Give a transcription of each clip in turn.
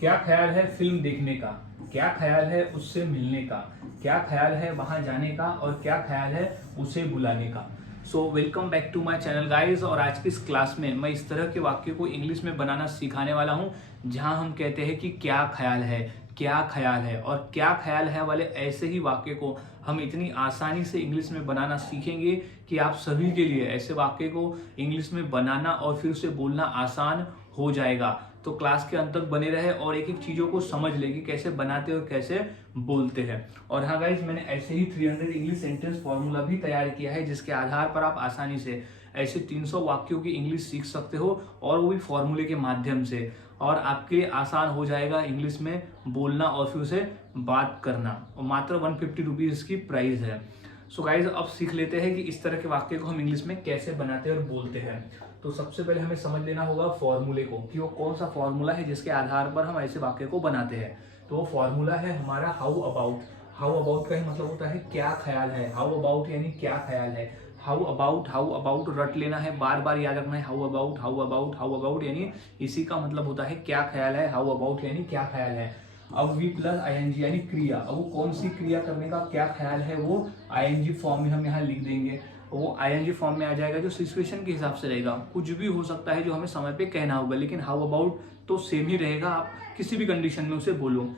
क्या ख्याल है फिल्म देखने का, क्या ख्याल है उससे मिलने का, क्या ख्याल है वहां जाने का, और क्या ख्याल है उसे बुलाने का। So welcome back to my channel guys. और आज की इस क्लास में मैं इस तरह के वाक्य को इंग्लिश में बनाना सिखाने वाला हूं जहां हम कहते हैं कि क्या ख्याल है, क्या ख्याल है और क्या ख्याल है वाले ऐसे ही वाक्य को हम इतनी आसानी से इंग्लिश में बनाना सीखेंगे कि आप सभी के लिए ऐसे वाक्य को इंग्लिश में बनाना और फिर उसे बोलना आसान हो जाएगा। तो क्लास के अंत तक बने रहे और एक एक चीज़ों को समझ ले कि कैसे बनाते और कैसे बोलते हैं। और हाँ गाइज, मैंने ऐसे ही 300 इंग्लिश सेंटेंस फॉर्मूला भी तैयार किया है जिसके आधार पर आप आसानी से ऐसे 300 वाक्यों की इंग्लिश सीख सकते हो, और वो भी फॉर्मूले के माध्यम से। और आपके लिए आसान हो जाएगा इंग्लिश में बोलना और फिर उसे बात करना। और मात्र 150 रुपीज़ इसकी प्राइस है। सो गाइज, अब सीख लेते हैं कि इस तरह के वाक्य को हम इंग्लिश में कैसे बनाते हैं और बोलते हैं। तो सबसे पहले हमें समझ लेना होगा फॉर्मूले को, कि वो कौन सा फॉर्मूला है जिसके आधार पर हम ऐसे वाक्य को बनाते हैं। तो वो फॉर्मूला है हमारा हाउ अबाउट। हाउ अबाउट का ही मतलब होता है क्या ख्याल है। हाउ अबाउट यानी क्या ख्याल है। हाउ अबाउट रट लेना है, बार बार याद रखना है। हाउ अबाउट यानी इसी का मतलब होता है क्या ख्याल है। हाउ अबाउट यानी क्या ख्याल है। अब वी प्लस आईएनजी यानी क्रिया। अब वो कौन सी क्रिया करने का क्या ख्याल है वो आईएनजी फॉर्म में हम यहाँ लिख देंगे। वो आईएनजी फॉर्म में आ जाएगा जो सिचुएशन के हिसाब से रहेगा। कुछ भी हो सकता है जो हमें समय पे कहना होगा, लेकिन हाउ अबाउट तो सेम ही रहेगा। आप किसी भी कंडीशन में उसे बोलो।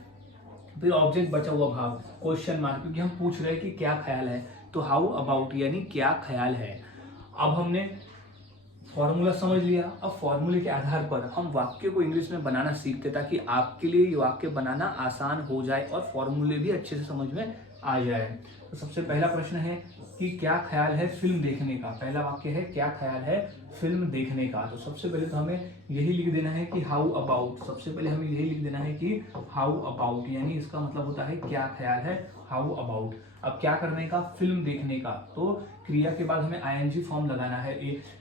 फिर ऑब्जेक्ट बचा हुआ भाव क्वेश्चन मार्क, क्योंकि हम पूछ रहे हैं कि क्या ख्याल है। तो हाउ अबाउट यानी क्या ख्याल है। अब हमने फॉर्मूला समझ लिया। अब फॉर्मूले के आधार पर हम वाक्य को इंग्लिश में बनाना सीखते ताकि आपके लिए ये वाक्य बनाना आसान हो जाए और फॉर्मूले भी अच्छे से समझ में आ जाए। तो सबसे पहला प्रश्न है कि क्या ख्याल है फिल्म देखने का। पहला वाक्य है क्या ख्याल है फिल्म देखने का। तो सबसे पहले तो हमें यही लिख देना है कि हाउ अबाउट। सबसे पहले हमें यही लिख देना है कि हाउ अबाउट, यानी इसका मतलब होता है क्या ख्याल है, हाउ अबाउट। अब क्या करने का, फिल्म देखने का। तो क्रिया के बाद हमें आईएनजी फॉर्म लगाना है।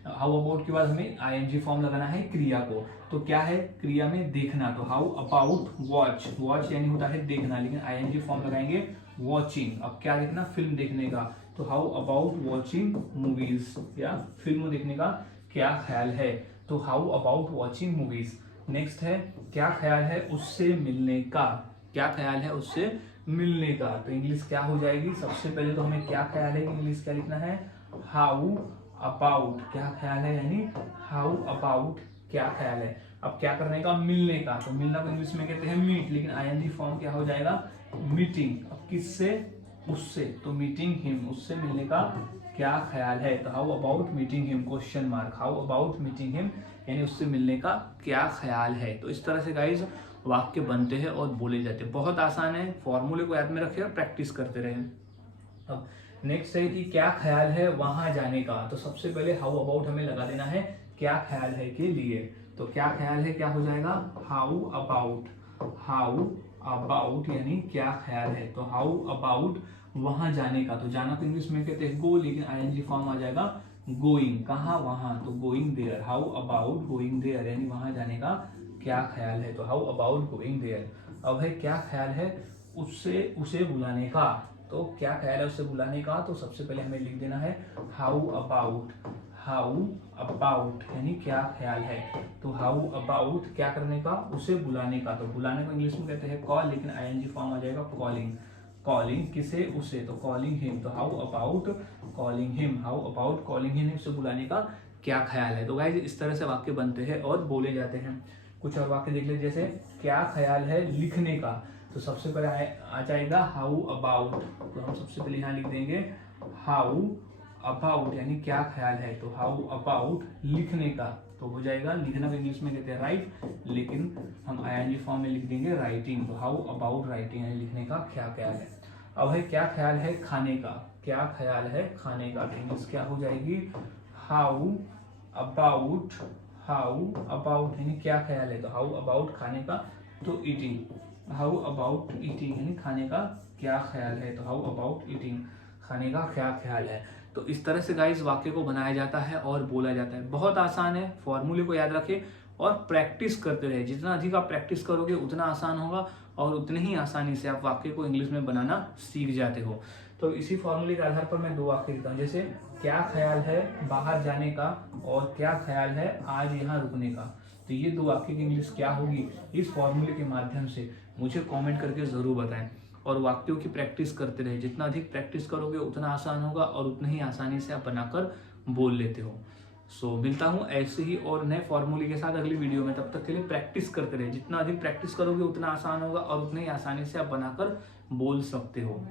हाउ अबाउट के बाद हमें आईएनजी फॉर्म लगाना है क्रिया को। तो क्या है क्रिया में देखना। तो हाउ अबाउट वॉच। वॉच यानी होता है देखना, लेकिन आईएनजी फॉर्म लगाएंगे वॉचिंग। अब क्या देखना, फिल्म देखने का। तो हाउ अबाउट वॉचिंग मूवीज, या फिल्म देखने का क्या ख्याल है। तो how about watching movies. Next है क्या ख्याल है उससे मिलने का। क्या ख्याल है उससे मिलने का। तो इंग्लिश क्या हो जाएगी, सबसे पहले तो हमें क्या ख्याल है इंग्लिश क्या लिखना है, हाउ अबाउट। क्या ख्याल है यानी हाउ अबाउट क्या ख्याल है। अब क्या करने का, मिलने का। तो मिलना को इंग्लिश में कहते हैं मीट, लेकिन आईएनजी फॉर्म क्या हो जाएगा, मीटिंग। अब किससे, उससे। तो मीटिंग हिम, उससे मिलने का क्या ख्याल है। तो how about meeting him question mark. How about meeting him यानी उससे मिलने का क्या ख्याल है। तो इस तरह से गाइज वाक्य बनते हैं और बोले जाते हैं। बहुत आसान है, फॉर्मूले को याद में रखें और प्रैक्टिस करते रहें। अब नेक्स्ट है कि क्या ख्याल है वहां जाने का। तो सबसे पहले हाउ अबाउट हमें लगा देना है क्या ख्याल है के लिए। तो क्या ख्याल है क्या हो जाएगा, हाउ अबाउट। हाउ अबाउट यानी क्या ख्याल है। तो हाउ अबाउट वहां जाने का। तो जाना तो इंग्लिश में कहते हैं गो, लेकिन आईएनजी फॉर्म आ जाएगा गोइंग। कहाँ, वहां। तो going there. How about going there यानी वहां जाने का क्या ख्याल है। तो हाउ अबाउट गोइंग देयर। अब है क्या ख्याल है उससे उसे बुलाने का। तो क्या ख्याल है उससे बुलाने का। तो सबसे पहले हमें लिख देना है हाउ अबाउट। हाउ अबाउट यानी क्या ख्याल है। तो हाउ अबाउट क्या करने का, उसे बुलाने का। तो बुलाने को इंग्लिश में कहते हैं कॉल, लेकिन आईएनजी फॉर्म आ जाएगा कॉलिंग। कॉलिंग किसे, उसे। तो कॉलिंग हिम। तो how about calling him. How about calling him, उसे बुलाने का क्या ख्याल है। तो गाइस इस तरह से वाक्य बनते हैं और बोले जाते हैं। कुछ और वाक्य देख लीजिए, जैसे क्या ख्याल है लिखने का। तो सबसे पहले आ जाएगा हाउ अबाउट। तो हम सबसे पहले यहाँ लिख देंगे हाउ अबाउट यानी क्या ख्याल है। तो हाउ अबाउट लिखने का। तो हो जाएगा, लिखना को इंग्लिश में कहते हैं राइट, लेकिन हम आईएनजी फॉर्म में लिख देंगे राइटिंग। तो हाउ अबाउट राइटिंग यानी लिखने का क्या ख्याल है। अब है क्या ख्याल है खाने का। क्या ख्याल है खाने का। तो इंग्लिश क्या हो जाएगी, हाउ अबाउट। हाउ अबाउट यानी क्या ख्याल है। तो हाउ अबाउट खाने का। तो ईटिंग। हाउ अबाउट ईटिंग यानी खाने का क्या ख्याल है। तो हाउ अबाउट ईटिंग खाने का क्या ख्याल है। तो इस तरह से गाइस वाक्य को बनाया जाता है और बोला जाता है। बहुत आसान है, फॉर्मूले को याद रखें और प्रैक्टिस करते रहे। जितना अधिक आप प्रैक्टिस करोगे उतना आसान होगा और उतनी ही आसानी से आप वाक्य को इंग्लिश में बनाना सीख जाते हो। तो इसी फॉर्मूले के आधार पर मैं दो वाक्य देता हूँ, जैसे क्या ख्याल है बाहर जाने का और क्या ख्याल है आज यहाँ रुकने का। तो ये दो वाक्य की इंग्लिश क्या होगी, इस फॉर्मूले के माध्यम से मुझे कमेंट करके ज़रूर बताएं। और वाक्यों की प्रैक्टिस करते रहे, जितना अधिक प्रैक्टिस करोगे उतना आसान होगा और उतनी ही आसानी से आप बनाकर बोल लेते हो। सो मिलता हूँ ऐसे ही और नए फॉर्मूले के साथ अगली वीडियो में। तब तक के लिए प्रैक्टिस करते रहे, जितना अधिक प्रैक्टिस करोगे उतना आसान होगा और उतनी ही आसानी से आप बनाकर बोल सकते हो।